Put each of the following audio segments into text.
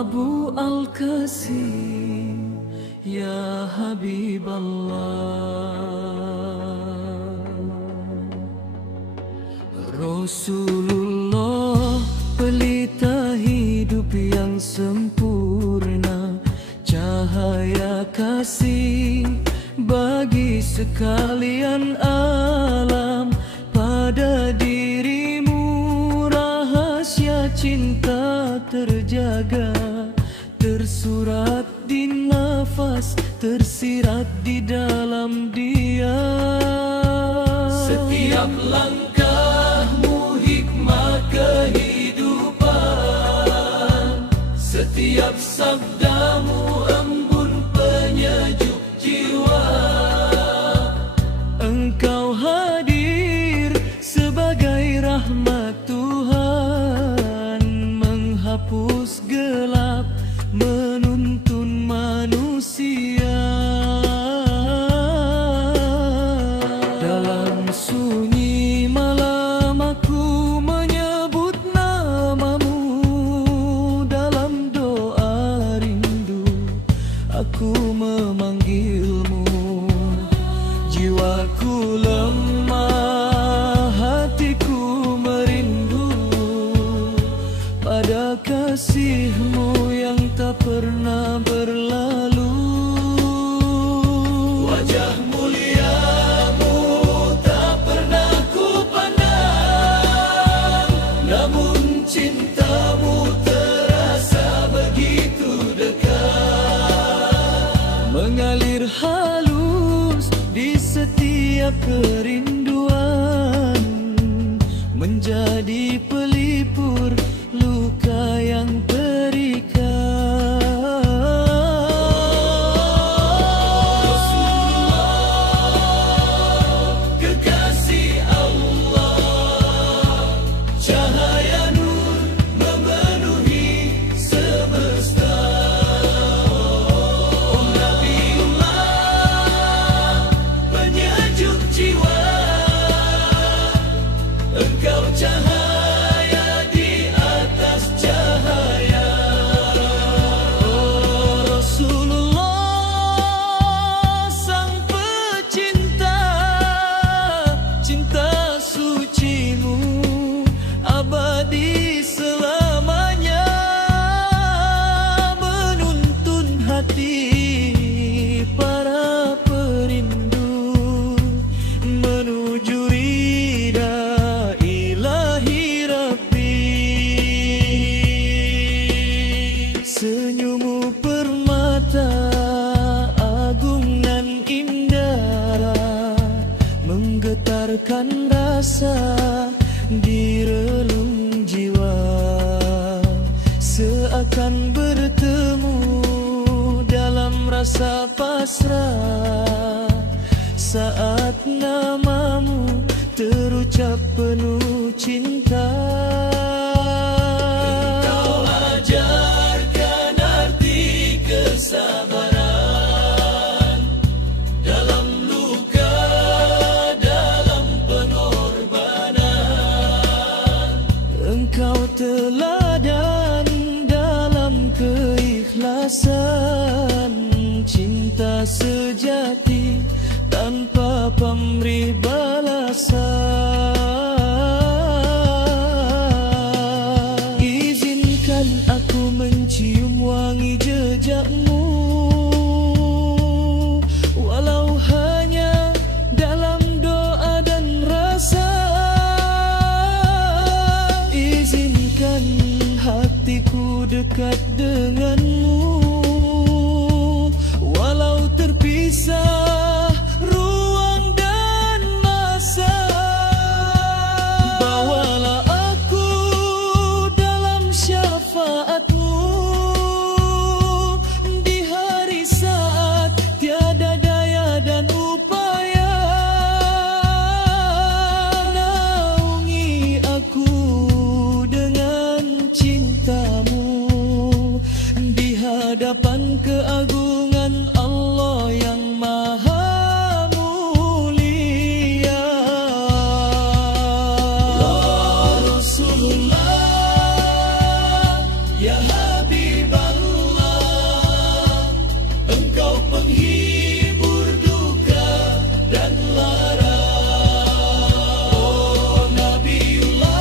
Abu Al-Qasim, ya Habiballah, Rasulullah, pelita hidup yang sempurna, cahaya kasih bagi sekalian alam. Pada dirimu rahasia cinta terjaga, tersurat di nafas, tersirat di dalam dia. Setiap langkahmu hikmah kehidupan, setiap sabdamu embun penyejuk jiwa. Engkau hadir sebagai rahmat Tuhan, menghapus gelap, menuntun manusia. Dalam sunyi malam aku menyebut namamu, dalam doa rindu aku memanggilmu. Jiwaku lemah, hatiku merindu pada kasihmu yang tak pernah berlalu. Wajah muliamu tak pernah ku pandang, namun cintamu terasa begitu dekat, mengalir halus di setiap kerinduan, menjadi pelipur luka yang terikat. Rasulullah, kekasih Allah, cahaya nur memenuhi semesta. Oh Nabiullah, penyejuk jiwa, engkau cahaya di atas cahaya. Oh Rasulullah, sang pecinta, cinta sucimu abadi selamanya, menuntun hati para perindu menuju ridha ilahi Rabbi. Senyummu permata agung nan indah, menggetarkan rasa di relung jiwa, seakan bertemu dalam rasa pasrah saat namamu terucap penuh cinta. Engkau ajarkan arti kesabaran dalam luka, dalam pengorbanan. Engkau teladan dalam keikhlasan, cinta sejati tanpa pamrih balasan. Izinkan aku mencium wangi jejakmu, walau hanya dalam doa dan rasa. Izinkan hatiku dekat denganmu, walau terpisah ruang dan masa. Bawalah aku dalam syafaatmu di hari saat tiada daya dan upaya. hadapan keagungan Allah yang maha mulia. Ya Rasulullah, ya Habiballah, engkau penghibur duka dan lara. Oh Nabiullah,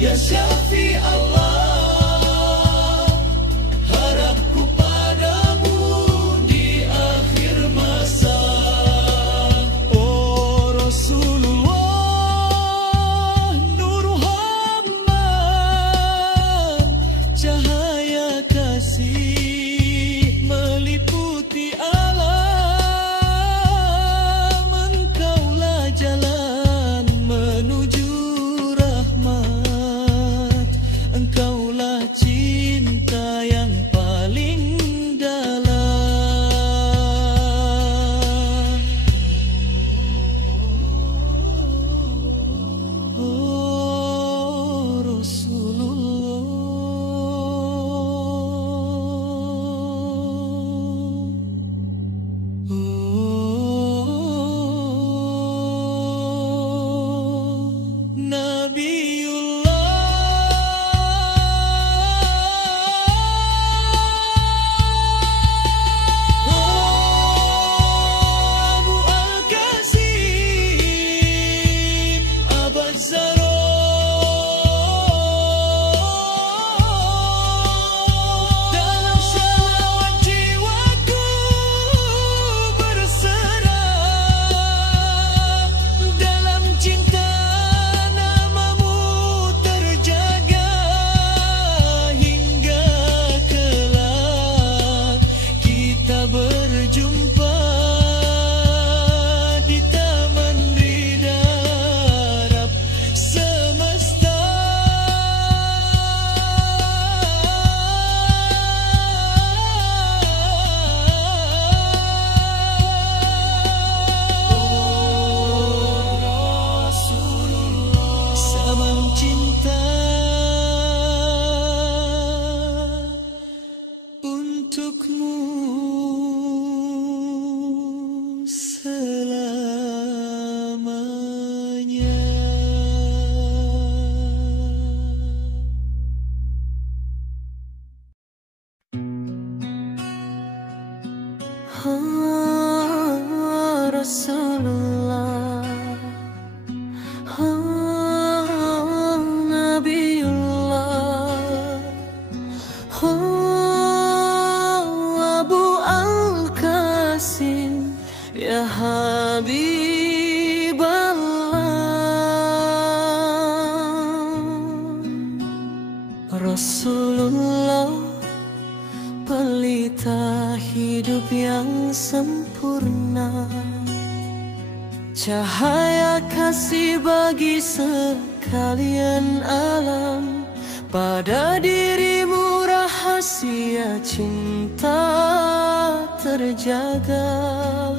ya Syafi Allah, harapku padamu di akhir masa. Oh Rasulullah, Nur Muhammad, cahaya kasih meliputi alam. Engkaulah jalan menuju rahmat, engkaulah cinta yang paling dalam. Oh Rasulullah, Abu Al-Qasim, Abad Zaro, dalam syalawat jiwaku berserah, dalam cinta namamu terjaga, hingga kelak kita berjumpa di taman ridha Rabb semesta. Rasulullah, salam cinta untukmu selamanya. Rasulullah, Nabiullah, Abu Al-Qasim, ya Habiballah. Rasulullah, pelita hidup yang sempurna, cahaya kasih bagi sekalian alam. Pada dirimu rahasia cinta terjaga,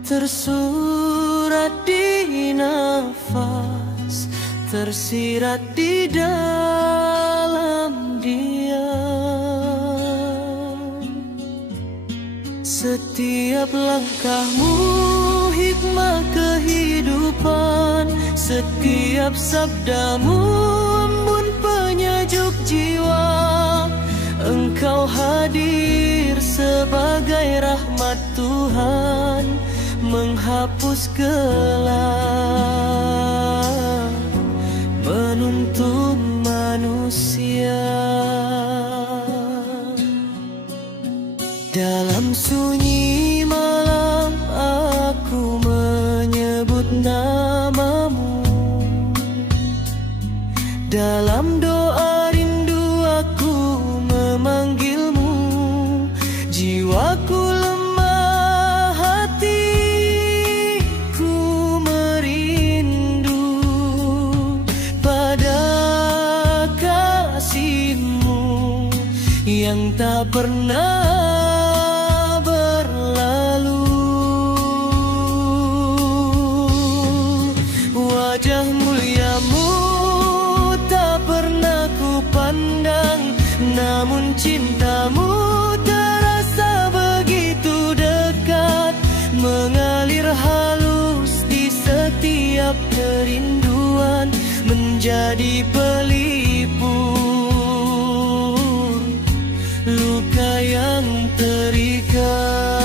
tersurat di nafas, tersirat di dalam diam. Setiap langkahmu hikmah kehidupan, setiap sabdamu embun penyejuk jiwa. Engkau hadir sebagai rahmat Tuhan, menghapus gelap, menuntun manusia. Dalam sunyi malam aku menyebut namamu, dalam doa rindu aku memanggilmu. Jiwaku lemah, hatiku merindu pada kasih-Mu yang tak pernah berlalu. Wajah mulia-Mu tak pernah ku pandang, namun cintamu terasa begitu dekat, mengalir halus di setiap kerinduan, menjadi pelipur luka yang terikat.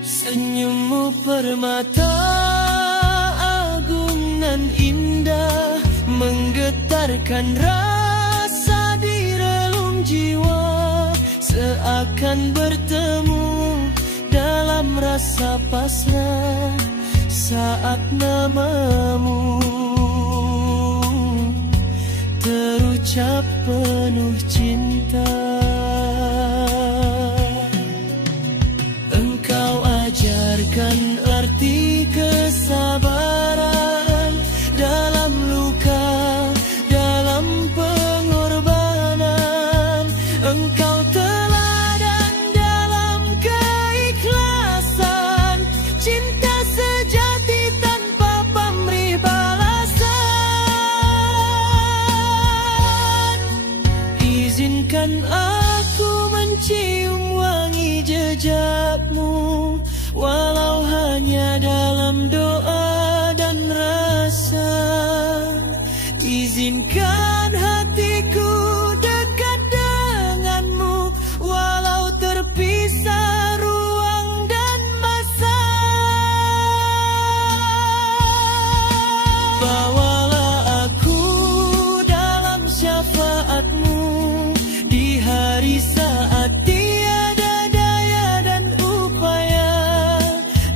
Senyummu permata agung nan indah, menggetarkan rasa di relung jiwa, seakan bertemu dalam rasa pasrah saat namamu terucap penuh cinta. Ajarkan arti kesabaran dalam luka, dalam pengorbanan. Engkau teladan dalam keikhlasan, cinta sejati tanpa pamrih balasan. Izinkan aku mencium wangi jejakmu, walau hanya dalam doa dan rasa. Izinkan hatiku dekat denganmu, walau terpisah ruang dan masa. Bawalah aku dalam syafaatmu di hari saat tiada daya dan upaya.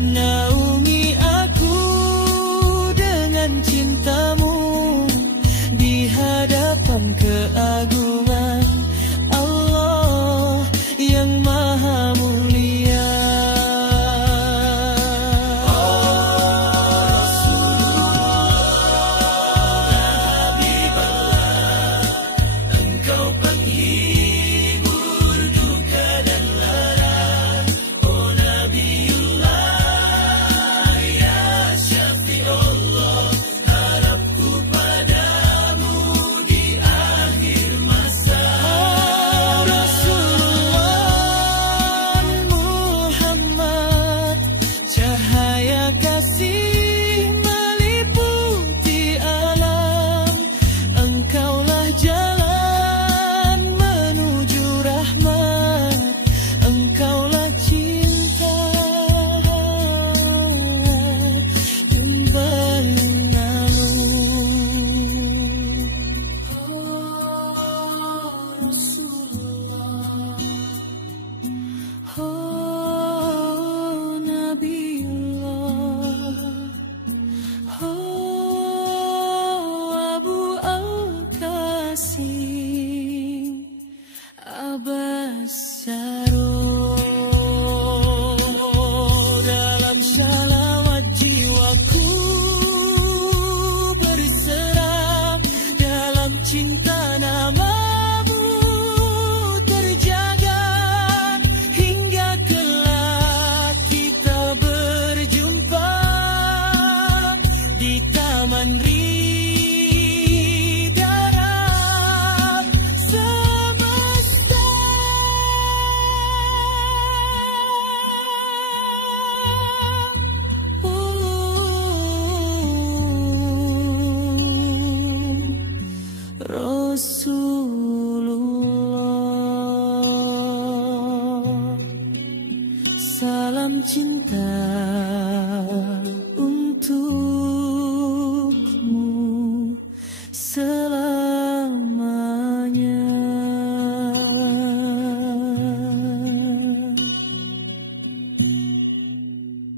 Naungi aku dengan cintamu di hadapan keagungan Allah yang maha mulia. Engkau penghibur duka dan lara, oh Nabiullah ya Syafi'ullah, harapku padamu di akhir masa. Rasulullah Muhammad, cahaya kasih meliputi alam. Engkaulah jalan menuju rahmat, engkaulah cinta bainamu. Oh Rasulullah, oh Nabiullah, oh Abu Al-Qasim Abasyaro. Dalam syalawat jiwaku berserah, dalam cinta namamu terjaga, hingga kelak kita berjumpa di taman Ridharab semesta. Rasulullah, salam cinta